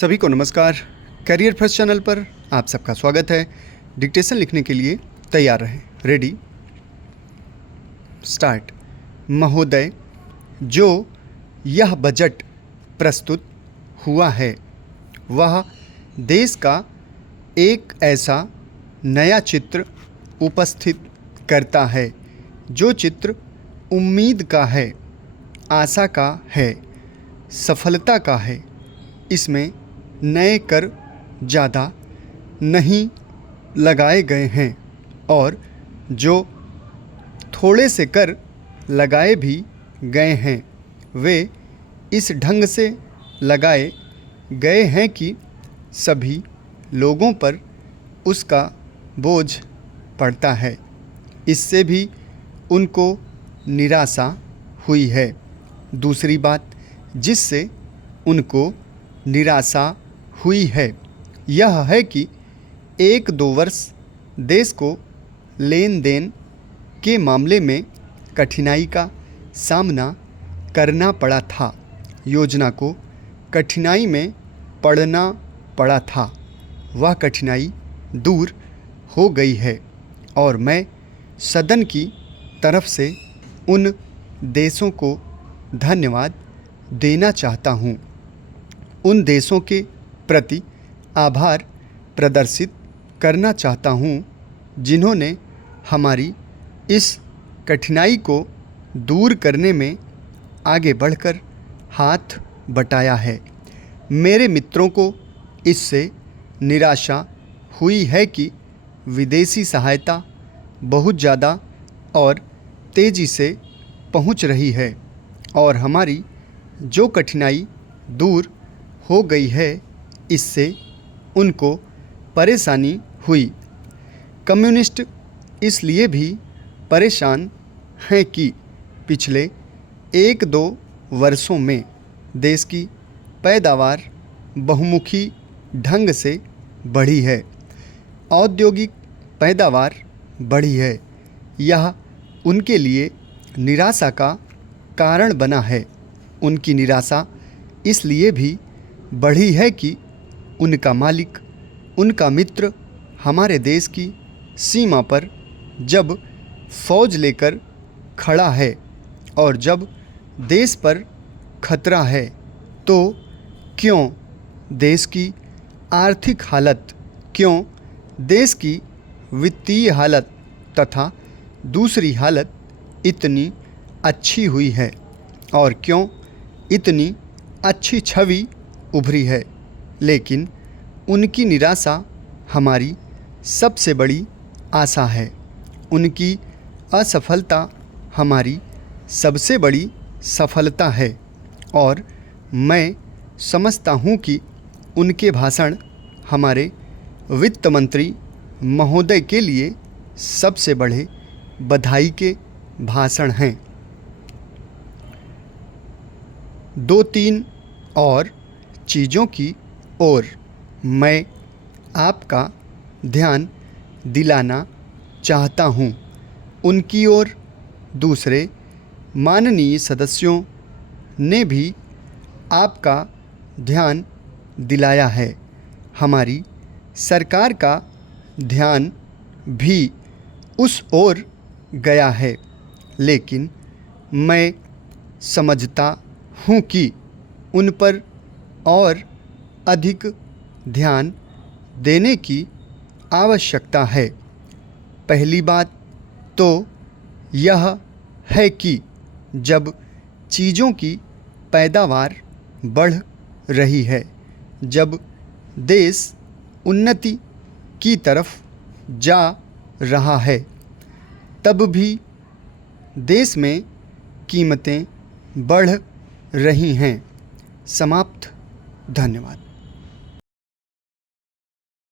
सभी को नमस्कार। करियर फर्स्ट चैनल पर आप सबका स्वागत है। डिक्टेशन लिखने के लिए तैयार रहें। Ready start. महोदय, जो यह बजट प्रस्तुत हुआ है वह देश का एक ऐसा नया चित्र उपस्थित करता है जो चित्र उम्मीद का है, आशा का है, सफलता का है। इसमें नए कर ज़्यादा नहीं लगाए गए हैं और जो थोड़े से कर लगाए भी गए हैं वे इस ढंग से लगाए गए हैं कि सभी लोगों पर उसका बोझ पड़ता है। इससे भी उनको निराशा हुई है। दूसरी बात जिससे उनको निराशा हुई है यह है कि 1-2 वर्ष देश को लेन देन के मामले में कठिनाई का सामना करना पड़ा था। योजना को कठिनाई में पड़ना पड़ा था, वह कठिनाई दूर हो गई है और मैं सदन की तरफ से उन देशों को धन्यवाद देना चाहता हूँ, उन देशों के प्रति आभार प्रदर्शित करना चाहता हूँ जिन्होंने हमारी इस कठिनाई को दूर करने में आगे बढ़कर हाथ बटाया है। मेरे मित्रों को इससे निराशा हुई है कि विदेशी सहायता बहुत ज़्यादा और तेज़ी से पहुंच रही है और हमारी जो कठिनाई दूर हो गई है इससे उनको परेशानी हुई। कम्युनिस्ट इसलिए भी परेशान हैं कि पिछले 1-2 वर्षों में देश की पैदावार बहुमुखी ढंग से बढ़ी है, औद्योगिक पैदावार बढ़ी है। यह उनके लिए निराशा का कारण बना है। उनकी निराशा इसलिए भी बढ़ी है कि उनका मालिक, उनका मित्र हमारे देश की सीमा पर जब फौज लेकर खड़ा है और जब देश पर खतरा है तो क्यों देश की आर्थिक हालत, क्यों देश की वित्तीय हालत तथा दूसरी हालत इतनी अच्छी हुई है और क्यों इतनी अच्छी छवि उभरी है। लेकिन उनकी निराशा हमारी सबसे बड़ी आशा है। उनकी असफलता हमारी सबसे बड़ी सफलता है और मैं समझता हूँ कि उनके भाषण हमारे वित्त मंत्री महोदय के लिए सबसे बड़े बधाई के भाषण हैं। 2-3 और चीज़ों की ओर मैं आपका ध्यान दिलाना चाहता हूँ। उनकी ओर दूसरे माननीय सदस्यों ने भी आपका ध्यान दिलाया है। हमारी सरकार का ध्यान भी उस ओर गया है, लेकिन मैं समझता हूँ कि उन पर और अधिक ध्यान देने की आवश्यकता है। पहली बात तो यह है कि जब चीज़ों की पैदावार बढ़ रही है, जब देश उन्नति की तरफ जा रहा है, तब भी देश में कीमतें बढ़ रही हैं। समाप्त। धन्यवाद।